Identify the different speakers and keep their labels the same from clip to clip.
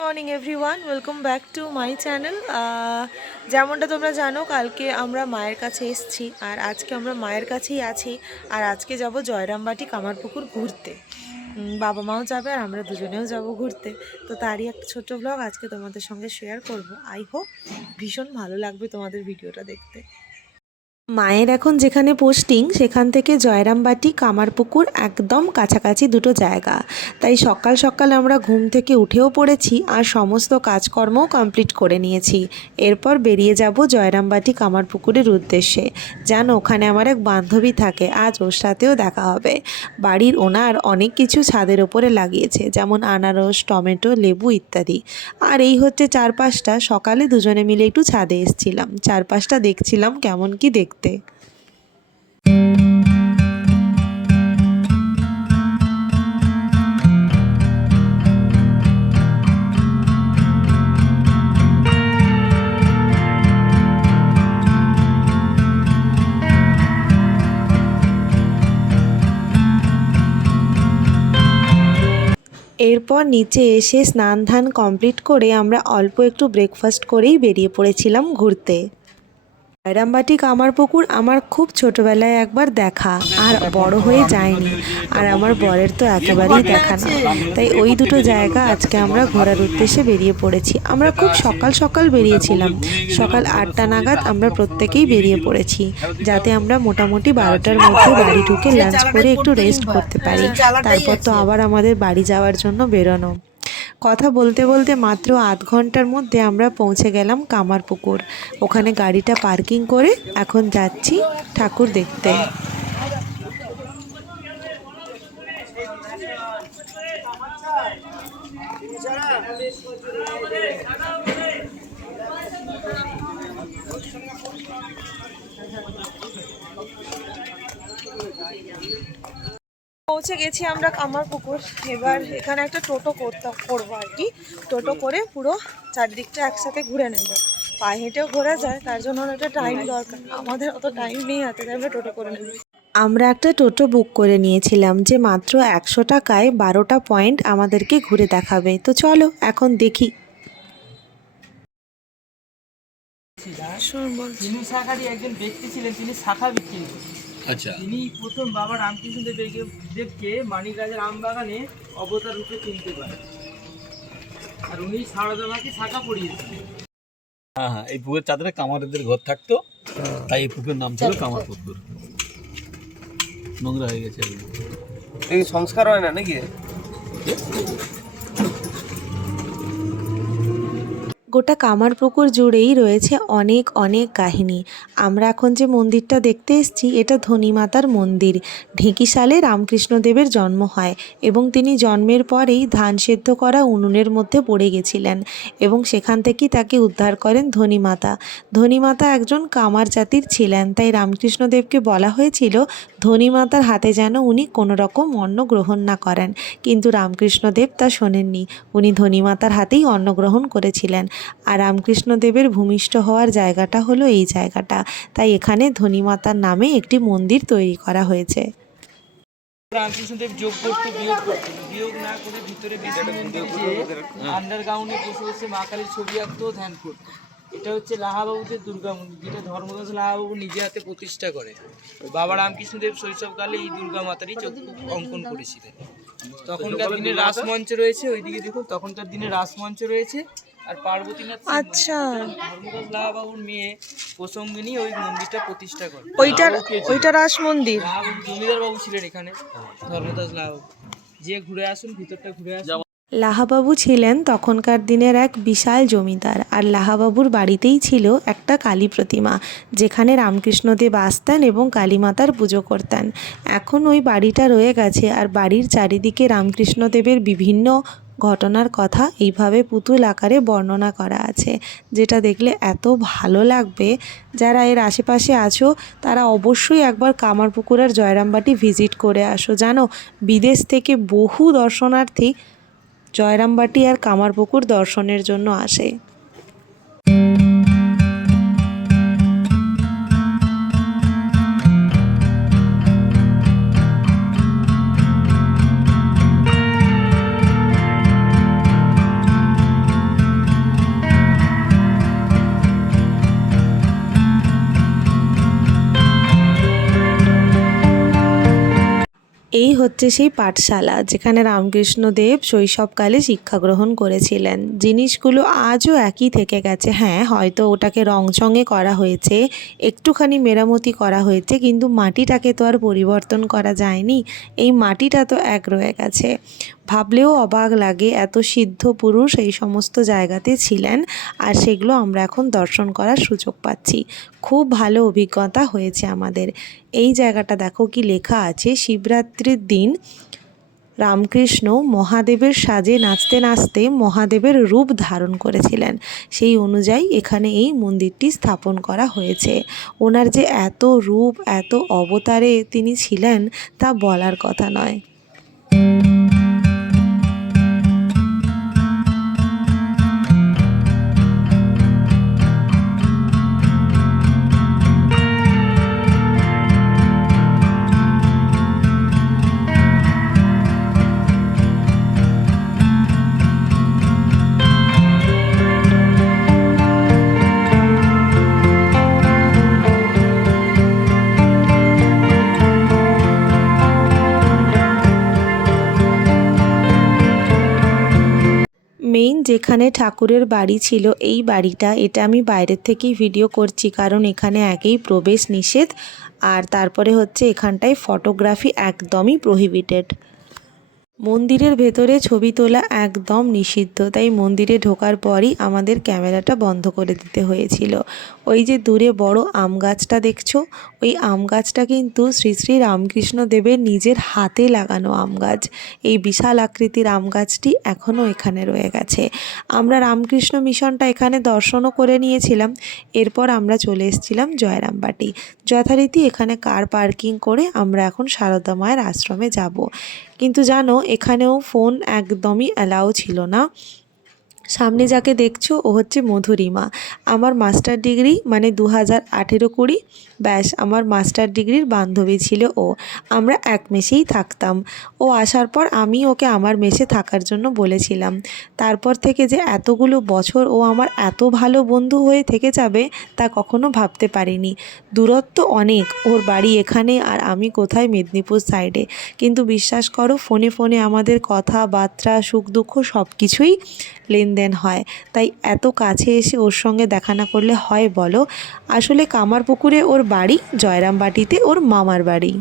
Speaker 1: Morning, everyone. Welcome back to my channel. যেমনটা তোমরা জানো, কালকে আমরা মায়ের কাছে এসেছি, আর আজকে আমরা মায়ের কাছেই আছি, আর আজকে যাব জয়রামবাটি কামারপুকুর ঘুরতে। বাবা মাও যাবে আর আমরা দুজনেও যাব ঘুরতে। তো তারই একটা ছোট্ট ব্লগ আজকে তোমাদের সঙ্গে শেয়ার করব। আই হোপ ভীষণ ভালো লাগবে তোমাদের ভিডিওটা দেখতে। মায়ের এখন যেখানে পোস্টিং সেখান থেকে জয়রামবাটি, কামারপুকুর একদম কাছাকাছি দুটো জায়গা। তাই সকাল সকাল আমরা ঘুম থেকে উঠেও পড়েছি আর সমস্ত কাজকর্মও কমপ্লিট করে নিয়েছি। এরপর বেরিয়ে যাব জয়রামবাটি, কামারপুকুরের উদ্দেশ্যে। যেন ওখানে আমার এক বান্ধবী থাকে, আজ ওর সাথেও দেখা হবে। বাড়ির ওনার অনেক কিছু ছাদের ওপরে লাগিয়েছে, যেমন আনারস, টমেটো, লেবু ইত্যাদি। আর এই হচ্ছে চারপাশটা, সকালে দুজনে মিলে একটু ছাদে এসেছিলাম। চারপাশটা দেখছিলাম কেমন কি দেখতে এরপর নিচে এসে স্নান ধান কমপ্লিট করে আমরা অল্প একটু ব্রেকফাস্ট করেই বেরিয়ে পড়েছিলাম ঘুরতে। জয়রামবাটি কামারপুকুর আমার খুব ছোটবেলায় একবার দেখা। আর বড় হয়ে যায়নি। আর আমার বরের তো একেবারেই দেখা না। তাই ওই দুটো জায়গা আজকে আমরা ঘোরার উদ্দেশ্যে বেরিয়ে পড়েছি। আমরা খুব সকাল সকাল বেরিয়েছিলাম। সকাল আটটা নাগাদ আমরা প্রত্যেকেই বেরিয়ে পড়েছি যাতে আমরা মোটামুটি বারোটার মধ্যে বাড়ি ঢুকে লাঞ্চ করে একটু রেস্ট করতে পারি। তারপর তো আবার আমাদের বাড়ি যাওয়ার জন্য বেরোনো। কথা বলতে বলতে মাত্র আধ ঘণ্টার মধ্যে আমরা পৌঁছে গেলাম কামারপুকুর। ওখানে গাড়িটা পার্কিং করে এখন যাচ্ছি ঠাকুর দেখতে। পৌঁছে গেছি আমরা কামারপুকুর। এবার এখানে একটা টোটো করতে করব আর কি। টোটো করে পুরো চারদিকটা একসাথে ঘুরে নেব। পায়ে হেঁটেও ঘোরা যায় তার জন্য একটা টাইম দরকার। আমাদের অত টাইম নেই হাতে তাই আমরা টোটো করে নেব। আমরা একটা টোটো বুক করে নিয়েছিলাম যে মাত্র একশো টাকায় বারোটা পয়েন্ট আমাদেরকে ঘুরে দেখাবে। তো চলো এখন দেখি।
Speaker 2: তিনি একজন ব্যক্তি ছিলেন তিনি শাখা বিক্রি করতেন।
Speaker 3: আচ্ছা।
Speaker 2: তিনি প্রথম বাবা রামকৃষ্ণ দেবকে দেবকে মানিকরাজের আমবাগানে অবতার রূপে চিনতে পারেন। আর উনি সারদা মাকে শাখা পড়িয়েছিলেন
Speaker 3: হ্যাঁ হ্যাঁ এই পুকুরের চাদরে কামারদের ঘর থাকতো তাই এই পুকুরের নাম ছিল কামার পুকুর নোংরা হয়ে গেছে।
Speaker 4: এই সংস্কার হয় না নাকি?
Speaker 1: গোটা কামারপুকুর জুড়েই রয়েছে অনেক অনেক কাহিনী। আমরা এখন যে মন্দিরটা দেখতে এসেছি, এটা ধনীমাতার মন্দির। ঢেঁকি সালে রামকৃষ্ণদেবের জন্ম হয় এবং তিনি জন্মের পরেই ধান সেদ্ধ করা উনুনের মধ্যে পড়ে গেছিলেন এবং সেখান থেকেই তাকে উদ্ধার করেন ধনীমাতা ধনীমাতা একজন কামার জাতির ছিলেন, তাই রামকৃষ্ণদেবকে বলা হয়েছিল ধনীমাতার হাতে যেন উনি কোনো রকম অন্ন গ্রহণ না করেন। কিন্তু রামকৃষ্ণদেব তা শোনেননি। উনি ধনীমাতার হাতেই অন্ন গ্রহণ করেছিলেন। আর রামকৃষ্ণদেবের ভূমিষ্ঠ হওয়ার জায়গাটা হলো এই জায়গাটা। তাই এখানে ধনীমাতার নামে একটি মন্দির তৈরি করা হয়েছে।
Speaker 2: রামকৃষ্ণদেব যোগ করতে বিয়োগ করতেন বিয়োগ না করে ভিতরে আন্ডারগ্রাউন্ডে বসে বসে মা কালীর ছবি আঁকতো ধ্যান করতো। এটা হচ্ছে লাহাবাবুদের দুর্গা মন্দির যেটা ধর্মদাস লাহাবাবু নিজে হাতে প্রতিষ্ঠা করে। বাবা রামকৃষ্ণদেব শৈশবকালে এই দুর্গা মাতারই চক্ষু অঙ্কন করেছিলেন। তখনকার দিনে রাসমঞ্চ রয়েছে ওইদিকে দেখুন তখনকার দিনে রাসমঞ্চ রয়েছে। আর পার্বতীনাথ
Speaker 1: আচ্ছা।
Speaker 2: ধর্মদাস লাহাবাবুর মেয়ে প্রসঙ্গিনী ওই মন্দিরটা প্রতিষ্ঠা করে।
Speaker 1: ওইটার ওইটা রাস মন্দির।
Speaker 2: জমিদার বাবু ছিলেন এখানে ধর্মদাস লাহাবাবু। যে ঘুরে আসুন ভিতরটা ঘুরে আসুন।
Speaker 1: লাহাবাবু ছিলেন তখনকার দিনের এক বিশাল জমিদার আর লাহাবাবুর বাড়িতেই ছিল একটা কালী প্রতিমা যেখানে রামকৃষ্ণদেব আসতেন এবং কালীমাতার পুজো করতেন। এখন ওই বাড়িটা রয়ে গেছে আর বাড়ির চারিদিকে রামকৃষ্ণদেবের বিভিন্ন ঘটনার কথা এইভাবে পুতুল আকারে বর্ণনা করা আছে। যেটা দেখলে এত ভালো লাগবে। যারা এর আশেপাশে আছো, তারা অবশ্যই একবার কামারপুকুর আর জয়রামবাটি ভিজিট করে আসো। জানো, বিদেশ থেকে বহু দর্শনার্থী জয়রামবাটি আর কামারপুকুর দর্শনের জন্য আসে। এই হচ্ছে সেই পাঠশালা যেখানে রামকৃষ্ণদেব শৈশবকালে শিক্ষা গ্রহণ করেছিলেন। জিনিসগুলো আজও একই থেকে গেছে। হ্যাঁ হয়তো ওটাকে রংচঙে করা হয়েছে, একটুখানি মেরামতি করা হয়েছে, কিন্তু মাটিটাকে তো আর পরিবর্তন করা যায়নি। এই মাটিটা তো এক রয়ে গেছে। ভাবলেও অবাক লাগে এত সিদ্ধ পুরুষ এই সমস্ত জায়গাতে ছিলেন আর সেগুলো আমরা এখন দর্শন করার সুযোগ পাচ্ছি। খুব ভালো অভিজ্ঞতা হয়েছে আমাদের। এই জায়গাটা দেখো কি লেখা আছে, শিবরাত্রির দিন রামকৃষ্ণ মহাদেবের সাজে নাচতে নাচতে মহাদেবের রূপ ধারণ করেছিলেন। সেই অনুযায়ী এখানে এই মন্দিরটি স্থাপন করা হয়েছে। ওনার যে এত রূপ, এত অবতারে তিনি ছিলেন তা বলার কথা নয়। যেখানে ঠাকুরের বাড়ি ছিল, এই বাড়িটা। এটা আমি বাইরের থেকেই ভিডিও করছি, কারণ এখানে একেই প্রবেশ নিষেধ। আর তারপরে হচ্ছে এখানটায় ফটোগ্রাফি একদমই প্রহিবিটেড মন্দিরের ভেতরে ছবি তোলা একদম নিষিদ্ধ। তাই মন্দিরে ঢোকার পরই আমাদের ক্যামেরাটা বন্ধ করে দিতে হয়েছিল। ওই যে দূরে বড় আম গাছটা দেখছ? ওই আম গাছটা কিন্তু শ্রী শ্রী রামকৃষ্ণ দেবের নিজের হাতে লাগানো আম গাছ। এই বিশাল আকৃতির আম গাছটি এখনও এখানে রয়ে গেছে। আমরা রামকৃষ্ণ মিশনটা এখানে দর্শনও করে নিয়েছিলাম। এরপর আমরা চলে এসেছিলাম জয়রামবাটি। যথারীতি এখানে কার পার্কিং করে আমরা এখন সারদা মায়ের আশ্রমে যাব। কিন্তু জানো এখানেও ফোন একদমই অ্যালাউ ছিল না। সামনে যাকে দেখছ, ও হচ্ছে মধুরিমা। আমার মাস্টার ডিগ্রি মানে দু হাজার আঠেরো কুড়ি, ব্যাস, আমার মাস্টার ডিগ্রির বান্ধবী ছিল ও। আমরা এক মেসেই থাকতাম। ও আসার পর আমি ওকে আমার মেসে থাকার জন্য বলেছিলাম। তারপর থেকে যে এতগুলো বছর ও আমার এত ভালো বন্ধু হয়ে থেকে যাবে, তা কখনো ভাবতে পারিনি। দূরত্ব অনেক, ওর বাড়ি এখানে আর আমি কোথায় মেদিনীপুর সাইডে। কিন্তু বিশ্বাস করো, ফোনে ফোনে আমাদের কথাবার্তা সুখ দুঃখ সব কিছুই লেনদেন হয়। তাই এত কাছে এসে ওর সঙ্গে দেখা না করলে হয় বলো? আসলে কামারপুকুরে ওর বাড়ি, জয়রামবাটিতে ওর মামার বাড়ি।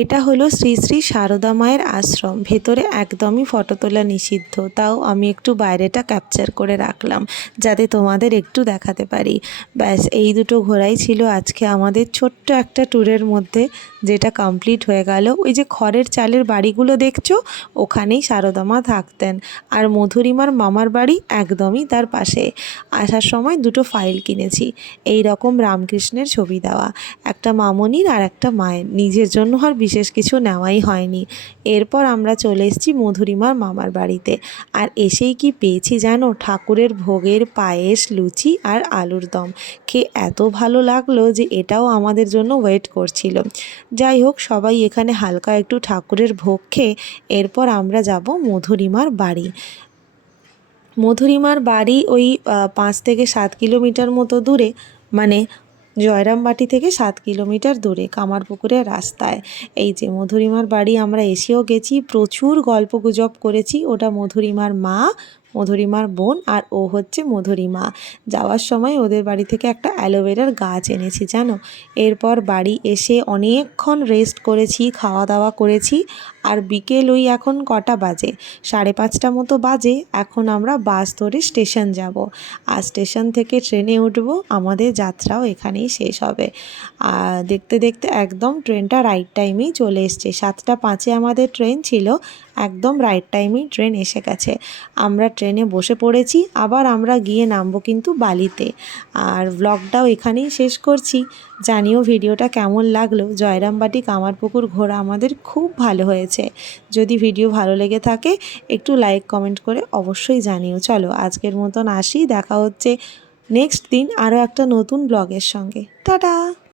Speaker 1: এটা হলো শ্রী শ্রী সারদা মায়ের আশ্রম। ভেতরে একদমই ফটো তোলা নিষিদ্ধ। তাও আমি একটু বাইরেটা ক্যাপচার করে রাখলাম, যাতে তোমাদের একটু দেখাতে পারি। ব্যাস, এই দুটো ঘোড়াই ছিল আজকে আমাদের ছোট্ট একটা ট্যুরের মধ্যে, যেটা কমপ্লিট হয়ে গেল। ওই যে খড়ের চালের বাড়িগুলো দেখছ? ওখানেই সারদা মা থাকতেন। আর মধুরিমার মামার বাড়ি একদমই তার পাশে। আসার সময় দুটো ফাইল কিনেছি। এই রকম রামকৃষ্ণের ছবি দেওয়া। একটা মামনির আর একটা মায়ের। নিজের জন্য আর বিশেষ কিছু নেওয়াই হয়নি। এরপর আমরা চলে এসেছি মধুরিমার মামার বাড়িতে। আর এসেই কি পেয়েছি জানো? ঠাকুরের ভোগের পায়েস, লুচি আর আলুর দম। খেয়ে এত ভালো লাগল যে এটাও আমাদের জন্য ওয়েট করছিল। যাই হোক, সবাই এখানে হালকা একটু ঠাকুরের ভোগ খেয়ে এরপর আমরা যাব মধুরিমার বাড়ি। মধুরিমার বাড়ি ওই পাঁচ থেকে সাত কিলোমিটার মতো দূরে। মানে জয়রামবাটি থেকে সাত কিলোমিটার দূরে, কামারপুকুরের রাস্তায়। এই যে মধুরিমার বাড়ি, আমরা এসেও গেছি, প্রচুর গল্প গুজব করেছি। ওটা মধুরিমার মা, মধুরিমার বোন আর ও হচ্ছে মধুরিমা। যাওয়ার সময় ওদের বাড়ি থেকে একটা অ্যালোভেরার গাছ এনেছি, জানো? এরপর বাড়ি এসে অনেকক্ষণ রেস্ট করেছি, খাওয়া দাওয়া করেছি। আর বিকেল ওই এখন কটা বাজে? সাড়ে পাঁচটা মতো বাজে, এখন আমরা বাস ধরে স্টেশন যাব। আর স্টেশন থেকে ট্রেনে উঠব, আমাদের যাত্রাও এখানেই শেষ হবে। আর দেখতে দেখতে একদম ট্রেনটা রাইট টাইমেই চলে এসছে। সাতটা পাঁচে আমাদের ট্রেন ছিল, একদম রাইট টাইমেই ট্রেন এসে গেছে। আমরা ট্রেনে বসে পড়েছি, আবার আমরা গিয়ে নামবো কিন্তু বালিতে। আর ব্লগটাও এখানেই শেষ করছি। জানিও ভিডিওটা কেমন লাগল? জয়রামবাটি কামারপুকুর ঘোরা আমাদের খুব ভালো হয়েছে। যদি ভিডিও ভালো লেগে থাকে, একটু লাইক কমেন্ট করে অবশ্যই জানিও। চলো, আজকের মতন আসি। দেখা হচ্ছে নেক্সট দিন আরও একটা নতুন ব্লগের সঙ্গে। টাটা!